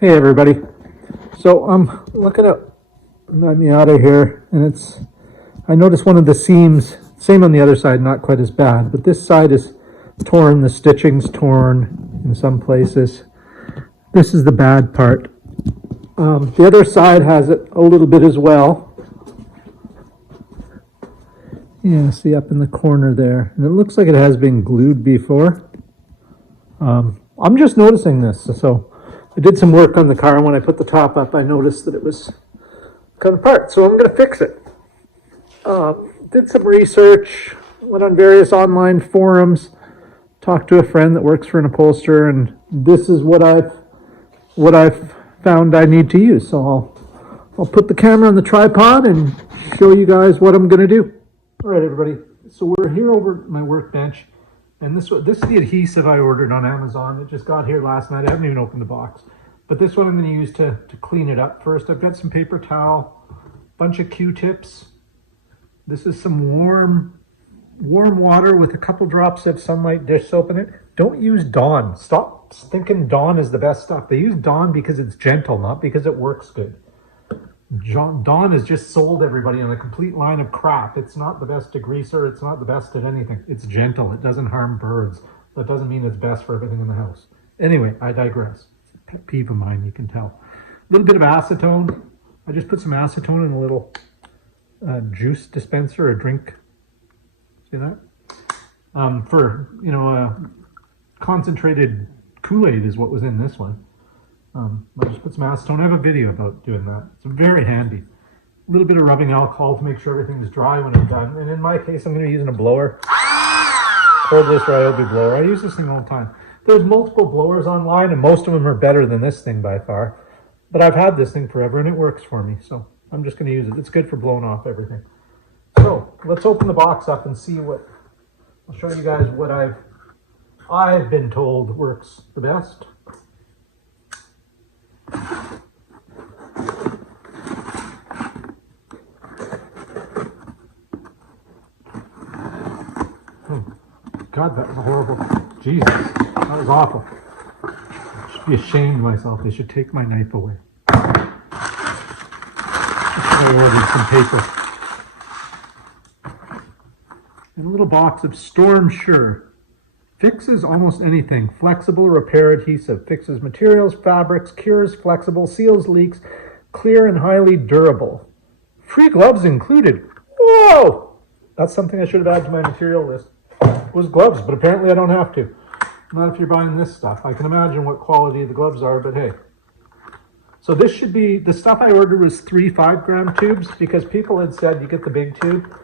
Hey everybody. So I'm looking at my Miata here, and I noticed one of the seams, same on the other side, not quite as bad, but this side is torn, the stitching's torn in some places. This is the bad part. The other side has it a little bit as well. Yeah, see up in the corner there. And it looks like it has been glued before. I'm just noticing this, so I did some work on the car, and when I put the top up, I noticed that it was cut apart. So I'm going to fix it. Did some research, went on various online forums, talked to a friend that works for an upholsterer, and this is what I've found I need to use. So I'll put the camera on the tripod and show you guys what I'm going to do. All right, everybody. So we're here over at my workbench, and this is the adhesive I ordered on Amazon. It just got here last night. I haven't even opened the box. But this one I'm going to use to clean it up. First, I've got some paper towel, bunch of Q-tips. This is some warm water with a couple drops of Sunlight dish soap in it. Don't use Dawn. Stop thinking Dawn is the best stuff. They use Dawn because it's gentle, not because it works good. Dawn has just sold everybody on a complete line of crap. It's not the best degreaser. It's not the best at anything. It's gentle. It doesn't harm birds. That doesn't mean it's best for everything in the house. Anyway, I digress. Pet peeve of mine, you can tell. A little bit of acetone. I just put some acetone in a little juice dispenser, a drink. See that? For, concentrated Kool-Aid is what was in this one. I just put some acetone. I have a video about doing that. It's very handy. A little bit of rubbing alcohol to make sure everything is dry when it's done. And in my case, I'm going to be using a blower. Cordless Ryobi blower. I use this thing all the time. There's multiple blowers online, and most of them are better than this thing by far. But I've had this thing forever, and it works for me. So I'm just going to use it. It's good for blowing off everything. So let's open the box up and see what. I'll show you guys what I've been told works the best. God, that was horrible. Jesus, that was awful. I should be ashamed of myself. They should take my knife away. I ordered some paper. And a little box of Storm Sure. Fixes almost anything. Flexible repair adhesive. Fixes materials, fabrics, cures, flexible, seals leaks, clear and highly durable. Free gloves included. Whoa! That's something I should have added to my material list. Was gloves, but apparently I don't have to. Not if you're buying this stuff. I can imagine what quality the gloves are, but hey. So this should be, the stuff I ordered was 3 5-gram tubes because people had said you get the big tube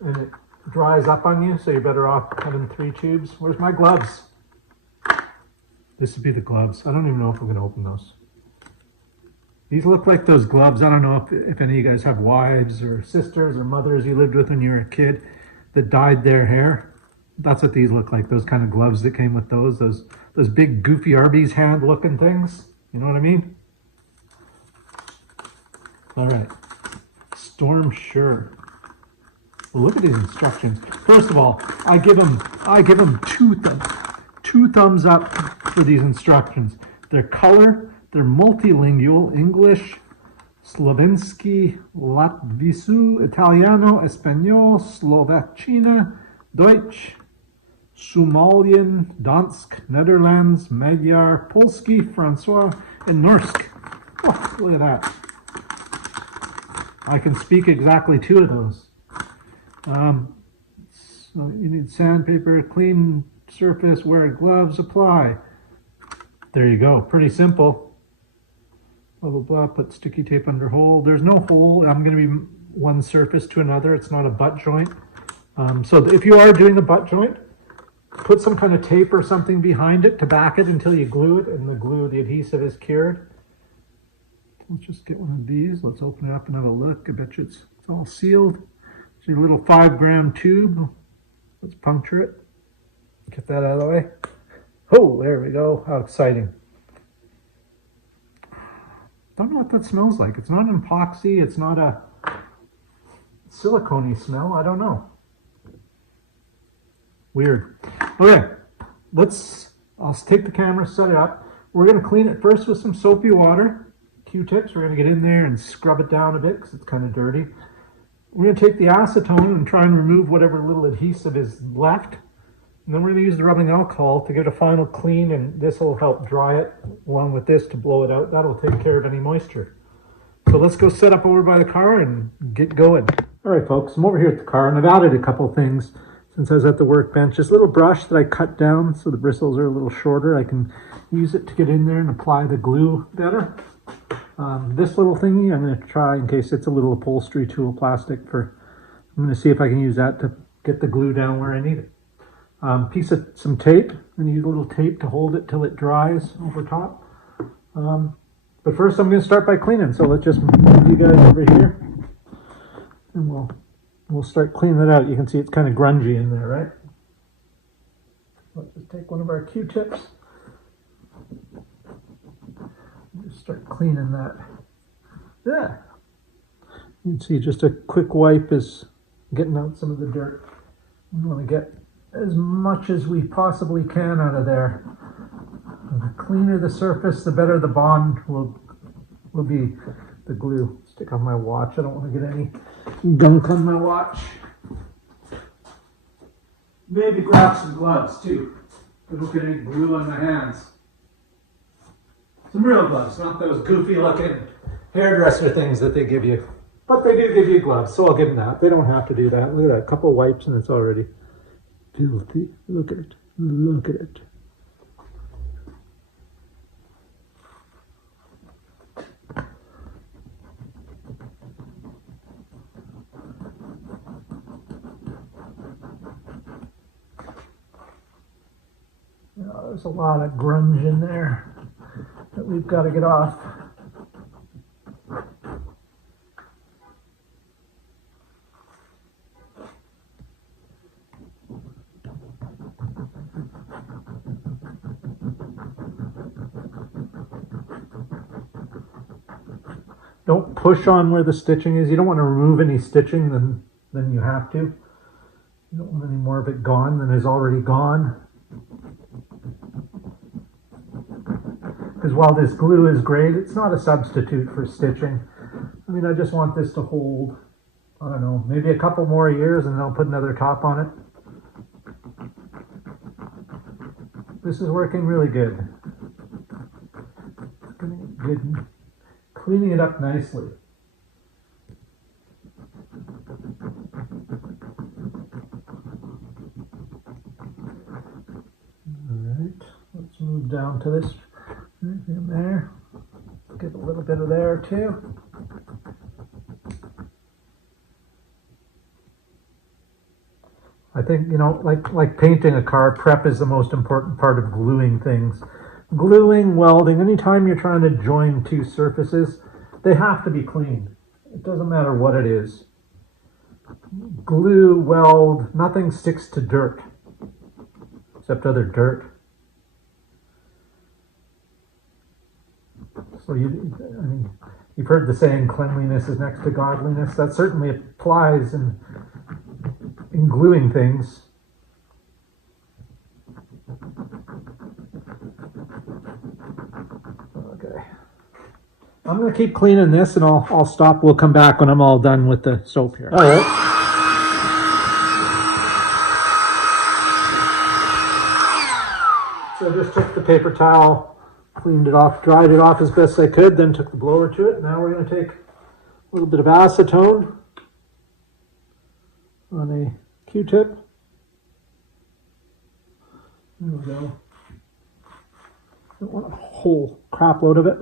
and it dries up on you, so you're better off having 3 tubes. Where's my gloves? This would be the gloves. I don't even know if I'm going to open those. These look like those gloves. I don't know if any of you guys have wives or sisters or mothers you lived with when you were a kid that dyed their hair. That's what these look like, those kind of gloves that came with those big goofy Arby's hand looking things. You know what I mean? All right, Storm Sure. Well, look at these instructions. First of all, I give them two thumbs up for these instructions. They're color, they're multilingual, English, Slovenski, Latvisu, Italiano, Espanol, Slovacina, Deutsch, Somalian, Dansk, Netherlands, Magyar, Polski, Francois, and Norsk. Oh, look at that. I can speak exactly 2 of those. So you need sandpaper, clean surface, wear gloves, apply. There you go. Pretty simple. Blah, blah, blah. Put sticky tape under hole. There's no hole. I'm going to be one surface to another. It's not a butt joint. So if you are doing a butt joint, put some kind of tape or something behind it to back it until you glue it, and the adhesive is cured. Let's just get one of these. Let's open it up and have a look. I bet you it's all sealed. It's your little 5-gram tube. Let's puncture it. Get that out of the way. Oh, there we go. How exciting. Don't know what that smells like. It's not an epoxy. It's not a silicone-y smell. I don't know. Weird. Okay, I'll take the camera, set it up. We're going to clean it first with some soapy water, Q-tips. We're going to get in there and scrub it down a bit because it's kind of dirty. We're going to take the acetone and try and remove whatever little adhesive is left. And then we're going to use the rubbing alcohol to give it a final clean, and this will help dry it along with this to blow it out. That'll take care of any moisture. So let's go set up over by the car and get going. All right, folks, I'm over here at the car, and I've added a couple things since I was at the workbench. This little brush that I cut down so the bristles are a little shorter, I can use it to get in there and apply the glue better. This little thingy, I'm going to try, in case it's a little upholstery tool plastic, I'm going to see if I can use that to get the glue down where I need it. Piece of some tape, and use a little tape to hold it till it dries over top. But first I'm going to start by cleaning, so let's just move you guys over here, and we'll start cleaning it out. You can see it's kind of grungy in there, right? Let's just take one of our Q-tips. Just start cleaning that. Yeah. You can see just a quick wipe is getting out some of the dirt. We want to get as much as we possibly can out of there. The cleaner the surface, the better the bond will be. The glue. Stick on my watch. I don't want to get any gunk on my watch. Maybe grab some gloves too. Don't get any glue on my hands. Some real gloves, not those goofy looking hairdresser things that they give you. But they do give you gloves, so I'll give them that. They don't have to do that. Look at that, a couple wipes and it's already filthy. Look at it. Look at it. There's a lot of grunge in there that we've got to get off. Don't push on where the stitching is. You don't want to remove any stitching than you have to. You don't want any more of it gone than is already gone. Because while this glue is great, it's not a substitute for stitching. I mean, I just want this to hold, I don't know, maybe a couple more years, and then I'll put another top on it. This is working really good. Good. Cleaning it up nicely. All right, let's move down to this. In there, get a little bit of there too. I think, you know, like painting a car, prep is the most important part of gluing things. Gluing, welding, anytime you're trying to join two surfaces, they have to be clean. It doesn't matter what it is. Glue, weld, nothing sticks to dirt, except other dirt. So you've heard the saying, cleanliness is next to godliness. That certainly applies in gluing things. Okay. I'm going to keep cleaning this, and I'll stop. We'll come back when I'm all done with the soap here. All right. So I just took the paper towel, cleaned it off, dried it off as best I could, then took the blower to it. Now we're going to take a little bit of acetone on a Q-tip. There we go. Don't want a whole crap load of it.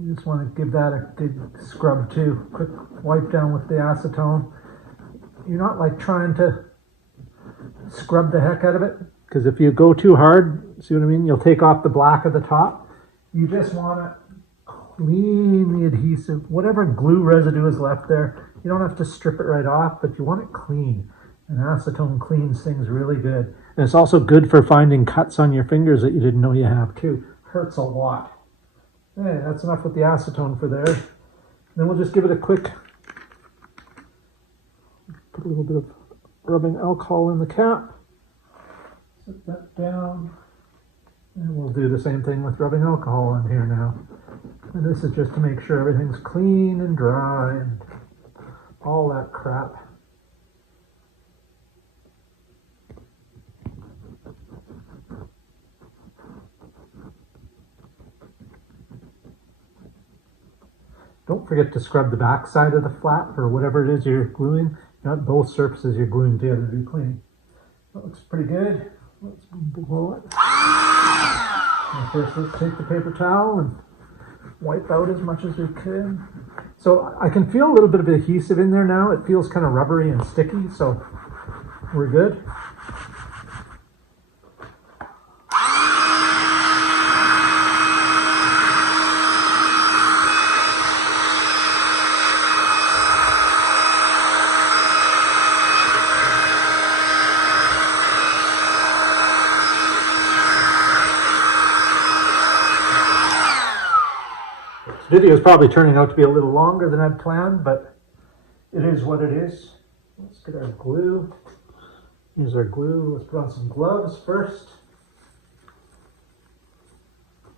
You just want to give that a good scrub too. Quick wipe down with the acetone. You're not like trying to scrub the heck out of it, because if you go too hard, see what I mean? You'll take off the black of the top. You just want to clean the adhesive. Whatever glue residue is left there, you don't have to strip it right off, but you want it clean. And acetone cleans things really good. And it's also good for finding cuts on your fingers that you didn't know you have too. Hurts a lot. Hey, that's enough with the acetone for there. Then we'll just give it a quick, put a little bit of rubbing alcohol in the cap. Set that down. And we'll do the same thing with rubbing alcohol on here now. And this is just to make sure everything's clean and dry and all that crap. Don't forget to scrub the back side of the flat or whatever it is you're gluing. Not both surfaces you're gluing together to be clean. That looks pretty good. Let's blow it. And first, let's take the paper towel and wipe out as much as we can. So I can feel a little bit of adhesive in there now. It feels kind of rubbery and sticky, so we're good. This video is probably turning out to be a little longer than I'd planned, but it is what it is. Let's get our glue. Here's our glue. Let's put on some gloves first.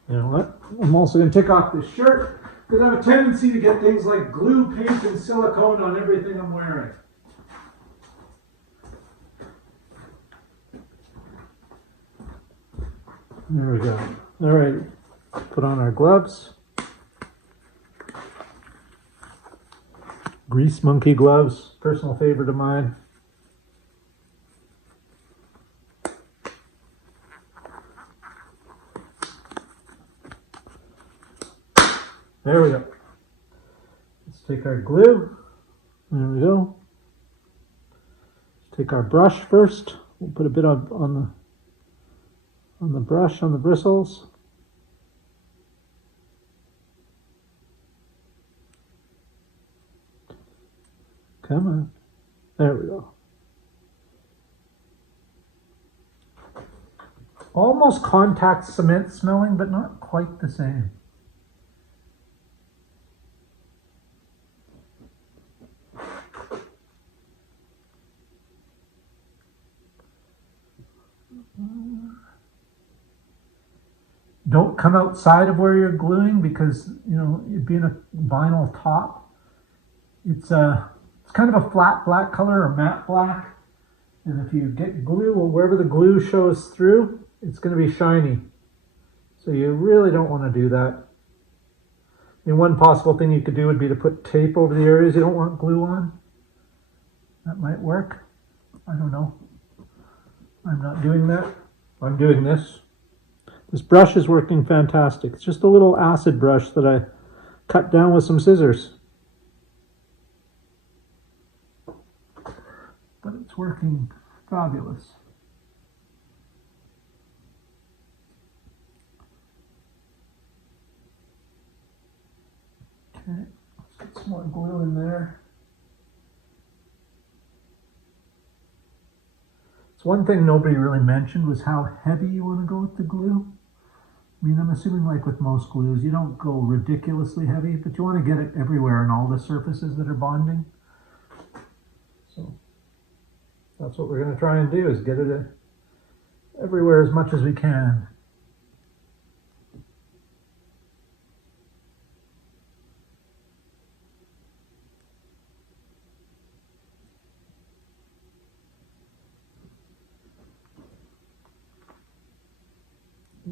You know what? I'm also going to take off this shirt because I have a tendency to get things like glue, paint, and silicone on everything I'm wearing. There we go. All right. Put on our gloves. Grease monkey gloves, personal favorite of mine. There we go. Let's take our glue. There we go. Let's take our brush first. We'll put a bit on the brush, on the bristles. Come on. There we go. Almost contact cement smelling, but not quite the same. Don't come outside of where you're gluing because, you know, it being a vinyl top, it's kind of a flat black color or matte black. And if you get glue, well, wherever the glue shows through, it's going to be shiny. So you really don't want to do that. And one possible thing you could do would be to put tape over the areas you don't want glue on. That might work. I don't know. I'm not doing that. I'm doing this. This brush is working fantastic. It's just a little acid brush that I cut down with some scissors. But it's working fabulous. Okay, let's get some more glue in there. So one thing nobody really mentioned was how heavy you want to go with the glue. I mean, I'm assuming like with most glues, you don't go ridiculously heavy, but you want to get it everywhere on all the surfaces that are bonding. So that's what we're going to try and do, is get it everywhere as much as we can.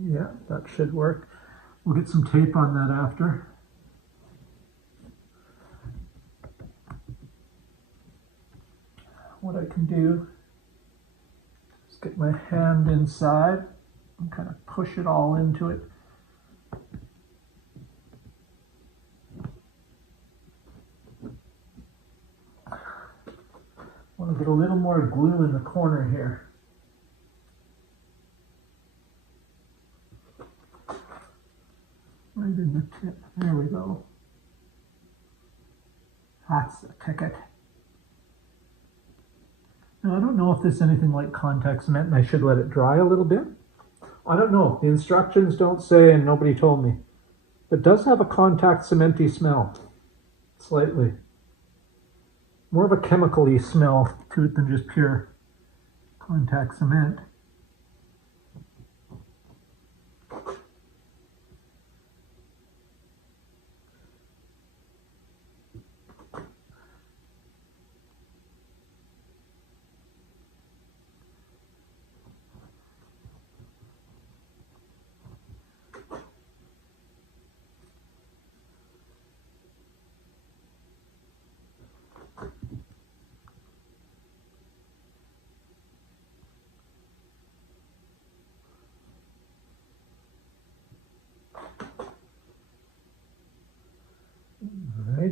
Yeah, that should work. We'll get some tape on that after. What I can do is get my hand inside and kind of push it all into it. I want to get a little more glue in the corner here. Right in the tip. There we go. That's the ticket. Now, I don't know if this is anything like contact cement and I should let it dry a little bit. I don't know. The instructions don't say and nobody told me. It does have a contact cementy smell. Slightly. More of a chemical-y smell to it than just pure contact cement.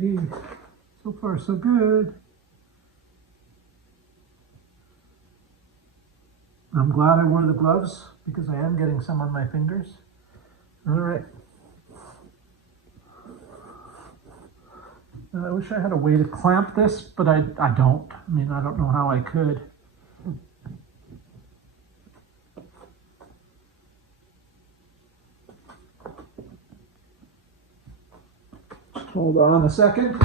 Alrighty, so far so good. I'm glad I wore the gloves because I am getting some on my fingers. All right. I wish I had a way to clamp this, but I don't. I mean, I don't know how I could. Just hold on a second.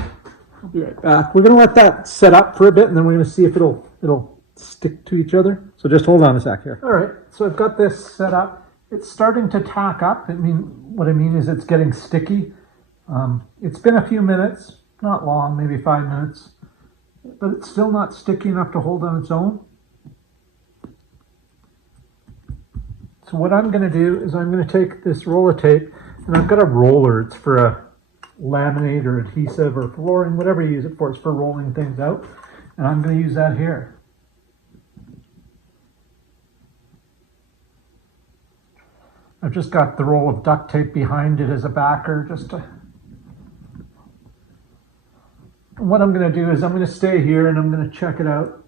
I'll be right back. We're gonna let that set up for a bit, and then we're gonna see if it'll stick to each other. So just hold on a sec here. All right, so I've got this set up. It's starting to tack up. What I mean is it's getting sticky. It's been a few minutes, not long, maybe 5 minutes, but it's still not sticky enough to hold on its own. So what I'm gonna do is I'm gonna take this roll of tape, and I've got a roller. It's for a laminate or adhesive or flooring, whatever you use it for. It's for rolling things out. And I'm gonna use that here. I've just got the roll of duct tape behind it as a backer, just to... What I'm going to do is I'm going to stay here and I'm going to check it out,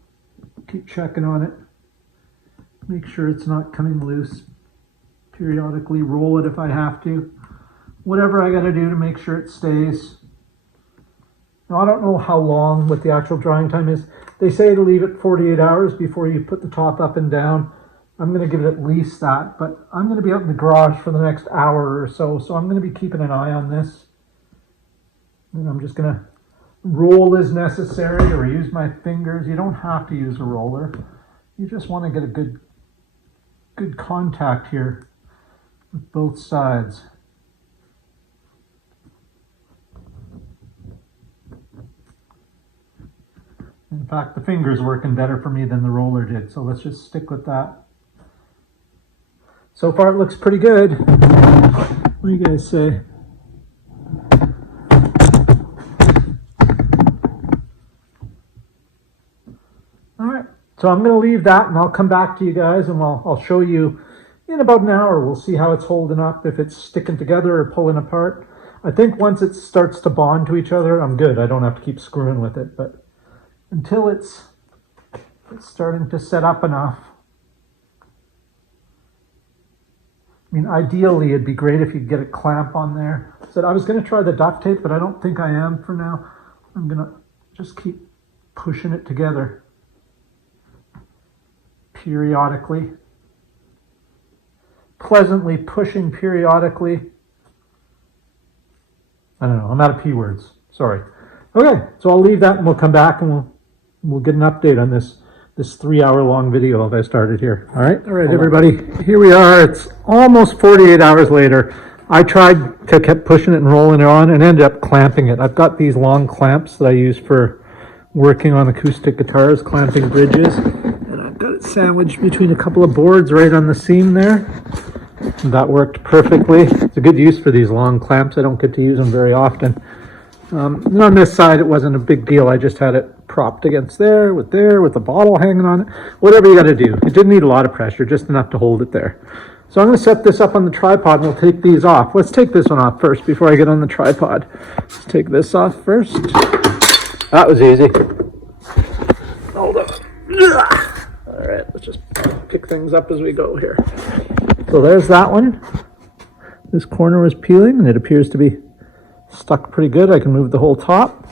keep checking on it, make sure it's not coming loose, periodically roll it if I have to, whatever I got to do to make sure it stays. Now I don't know how long what the actual drying time is. They say to leave it 48 hours before you put the top up and down. I'm going to give it at least that, but I'm going to be out in the garage for the next hour or so, so I'm going to be keeping an eye on this. And I'm just going to roll as necessary or use my fingers. You don't have to use a roller. You just want to get a good contact here with both sides. In fact, the finger's working better for me than the roller did, so let's just stick with that. So far it looks pretty good. What do you guys say? All right, so I'm going to leave that and I'll come back to you guys and I'll show you in about an hour. We'll see how it's holding up, if it's sticking together or pulling apart. I think once it starts to bond to each other, I'm good. I don't have to keep screwing with it, but until it's starting to set up enough. I mean, ideally, it'd be great if you could get a clamp on there. So I was going to try the duct tape, but I don't think I am for now. I'm going to just keep pushing it together periodically. Pleasantly pushing periodically. I don't know, I'm out of P words. Sorry. Okay, so I'll leave that and we'll come back and we'll get an update on this 3-hour-long video if I started here. All right, everybody, here we are. It's almost 48 hours later. I tried to keep pushing it and rolling it on and ended up clamping it. I've got these long clamps that I use for working on acoustic guitars, clamping bridges, and I've got it sandwiched between a couple of boards right on the seam there. And that worked perfectly. It's a good use for these long clamps. I don't get to use them very often. And on this side, it wasn't a big deal. I just had it propped against there with the bottle hanging on it. Whatever you got to do. It didn't need a lot of pressure, just enough to hold it there. So I'm going to set this up on the tripod and we'll take these off. Let's take this one off first before I get on the tripod. Let's take this off first. That was easy. Hold on. All right, let's just pick things up as we go here. So there's that one. This corner was peeling and it appears to be stuck pretty good. I can move the whole top.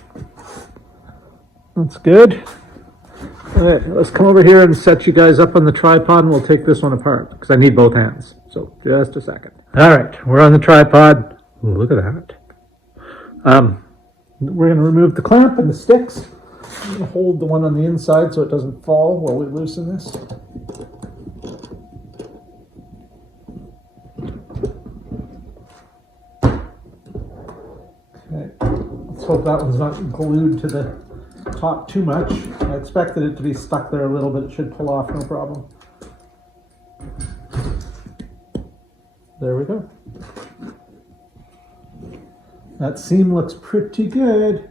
That's good. All right, let's come over here and set you guys up on the tripod and we'll take this one apart because I need both hands. So just a second. All right, we're on the tripod. Ooh, look at that. We're going to remove the clamp and the sticks. I'm going to hold the one on the inside so it doesn't fall while we loosen this. Okay, let's hope that one's not glued to the top too much. I expected it to be stuck there a little, but it should pull off no problem. There we go. That seam looks pretty good.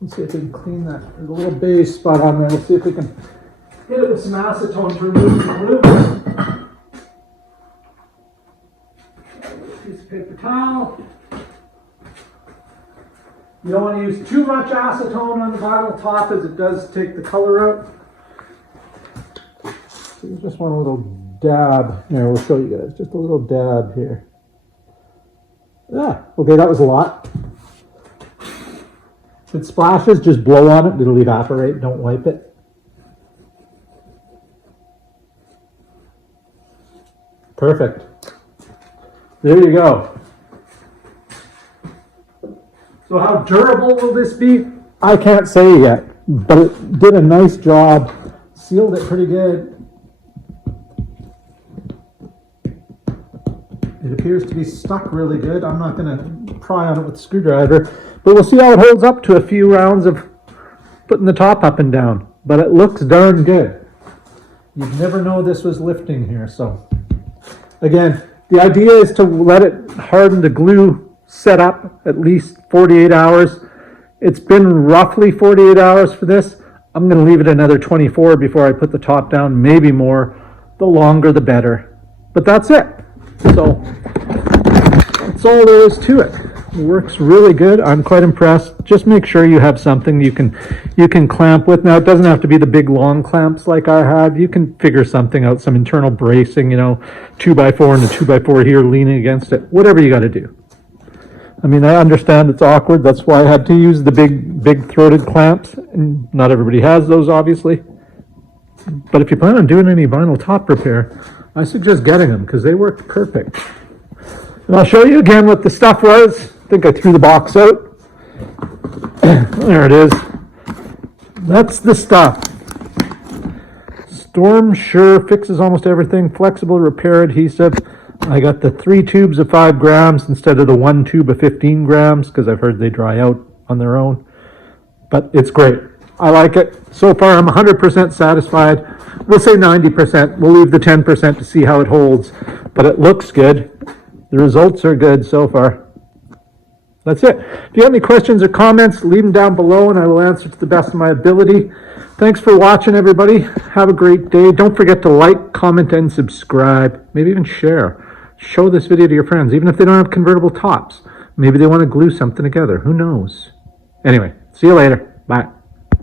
Let's see if we can clean that. There's a little beige spot on there. Let's see if we can hit it with some acetone to remove the glue. Piece of paper You don't want to use too much acetone on the vinyl top as it does take the color out. So you just want a little dab. Here, we'll show you guys. Just a little dab here. Yeah, okay, that was a lot. If it splashes, just blow on it. It'll evaporate. Don't wipe it. Perfect. There you go. So how durable will this be? I can't say yet, but it did a nice job. Sealed it pretty good. It appears to be stuck really good. I'm not going to pry on it with a screwdriver, but we'll see how it holds up to a few rounds of putting the top up and down. But it looks darn good. You'd never know this was lifting here. So again, the idea is to let it harden the glue set up at least 48 hours. It's been roughly 48 hours for this. I'm going to leave it another 24 before I put the top down, maybe more. The longer the better. But that's it. So that's all there is to it. It works really good. I'm quite impressed. Just make sure you have something you can clamp with. Now, it doesn't have to be the big long clamps like I have. You can figure something out, some internal bracing, 2x4 and a 2x4 here leaning against it. Whatever you got to do. I mean, I understand it's awkward. That's why I had to use the big throated clamps. And not everybody has those, obviously. But if you plan on doing any vinyl top repair, I suggest getting them because they worked perfect. And I'll show you again what the stuff was. I think I threw the box out. There it is. That's the stuff. Storm Sure fixes almost everything. Flexible repair adhesive. I got the 3 tubes of 5 grams instead of the 1 tube of 15 grams because I've heard they dry out on their own. But it's great. I like it. So far, I'm 100% satisfied. We'll say 90%. We'll leave the 10% to see how it holds. But it looks good. The results are good so far. That's it. If you have any questions or comments, leave them down below and I will answer to the best of my ability. Thanks for watching, everybody. Have a great day. Don't forget to like, comment, and subscribe. Maybe even share. Show this video to your friends, even if they don't have convertible tops. Maybe they want to glue something together. Who knows? Anyway, see you later. Bye.